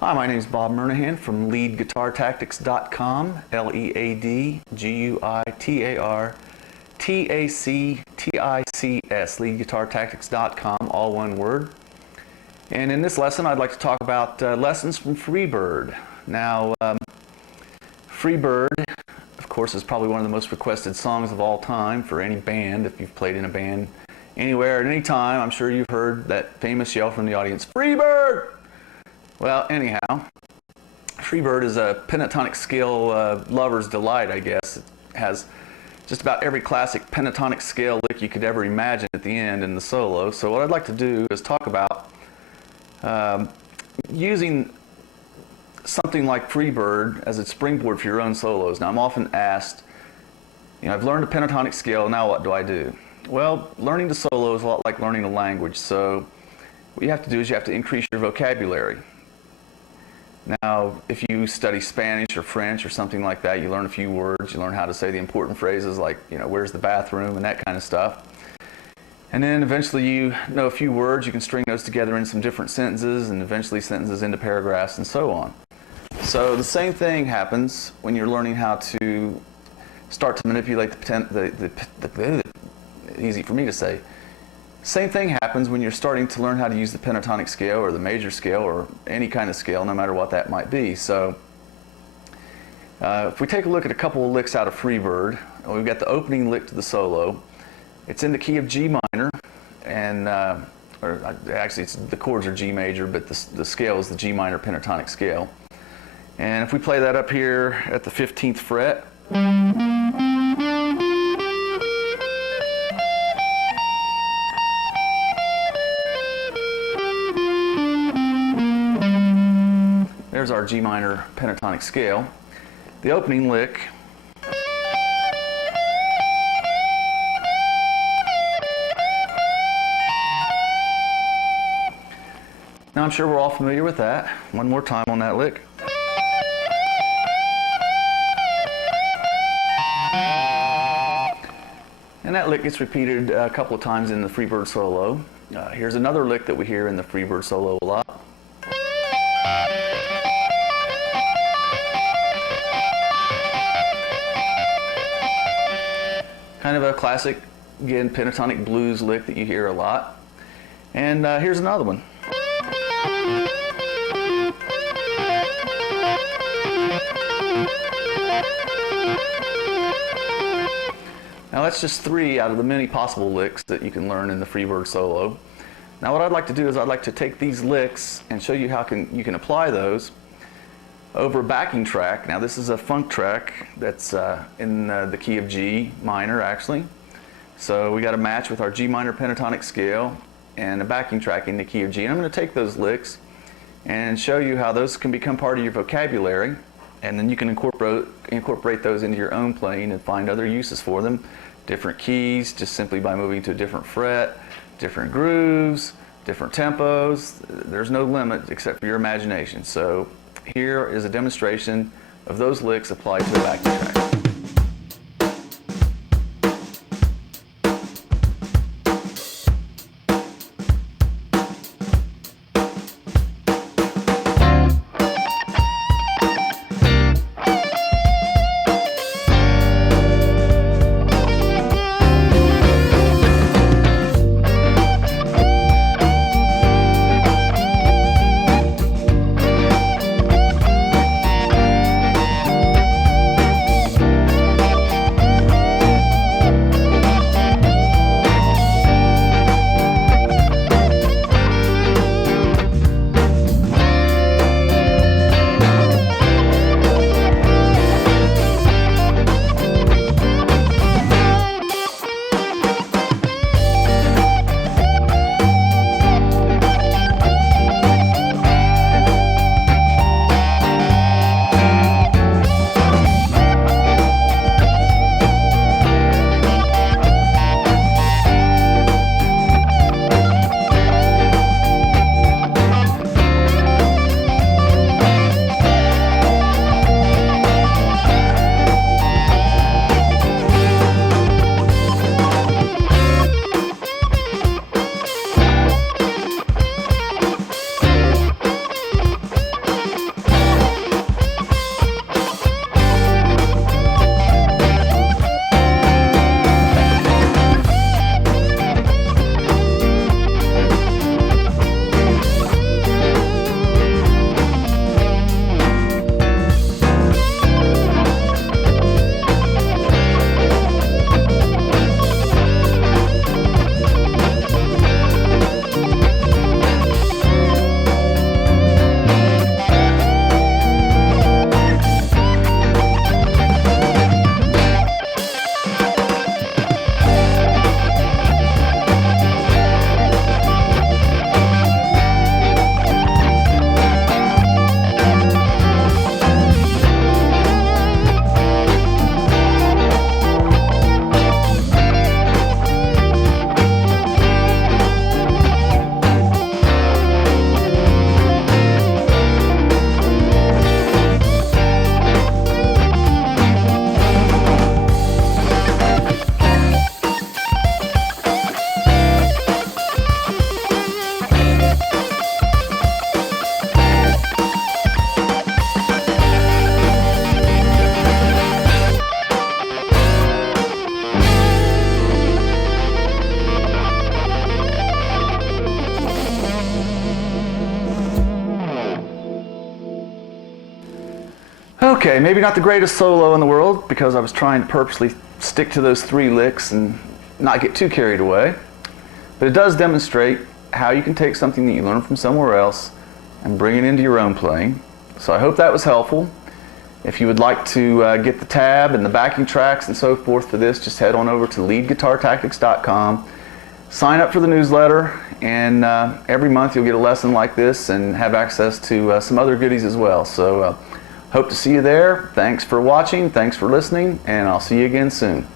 Hi, my name is Bob Murnahan from leadguitartactics.com, LEADGUITARTACTICS, leadguitartactics.com, all one word. And in this lesson, I'd like to talk about lessons from Freebird. Now, Freebird, of course, is probably one of the most requested songs of all time for any band. If you've played in a band anywhere at any time, I'm sure you've heard that famous yell from the audience, "Freebird!" Well, anyhow, Freebird is a pentatonic scale lover's delight, I guess. It has just about every classic pentatonic scale lick you could ever imagine at the end in the solo. So what I'd like to do is talk about using something like Freebird as a springboard for your own solos. Now, I'm often asked, I've learned a pentatonic scale, now what do I do? Well, learning the solo is a lot like learning a language. So what you have to do is you have to increase your vocabulary. Now, if you study Spanish or French or something like that, you learn a few words, you learn how to say the important phrases like, where's the bathroom and that kind of stuff. And then eventually you know a few words, you can string those together in some different sentences and eventually sentences into paragraphs and so on. So the same thing happens when you're learning how to start to manipulate easy for me to say. Same thing happens when you're starting to learn how to use the pentatonic scale or the major scale or any kind of scale, no matter what that might be. So if we take a look at a couple of licks out of Freebird, we've got the opening lick to the solo. It's in the key of G minor, and actually the chords are G major, but the scale is the G minor pentatonic scale. And if we play that up here at the 15th fret, there's our G minor pentatonic scale. The opening lick now I'm sure we're all familiar with that. One more time on that lick. And that lick gets repeated a couple of times in the Freebird solo. Here's another lick that we hear in the Freebird solo a lot. Kind of a classic, again, pentatonic blues lick that you hear a lot. And here's another one. Now that's just 3 out of the many possible licks that you can learn in the Freebird solo. Now what I'd like to do is I'd like to take these licks and show you how you can apply those over a backing track. Now this is a funk track that's in the key of G minor actually. So we got a match with our G minor pentatonic scale and a backing track in the key of G. And I'm going to take those licks and show you how those can become part of your vocabulary, and then you can incorporate those into your own playing and find other uses for them. Different keys, just simply by moving to a different fret, different grooves, different tempos. There's no limit except for your imagination. So here is a demonstration of those licks applied to a backing track. Okay, maybe not the greatest solo in the world because I was trying to purposely stick to those 3 licks and not get too carried away. But it does demonstrate how you can take something that you learned from somewhere else and bring it into your own playing. So I hope that was helpful. If you would like to get the tab and the backing tracks and so forth for this, just head on over to leadguitartactics.com. Sign up for the newsletter, and every month you'll get a lesson like this and have access to some other goodies as well. So hope to see you there. Thanks for watching, thanks for listening, and I'll see you again soon.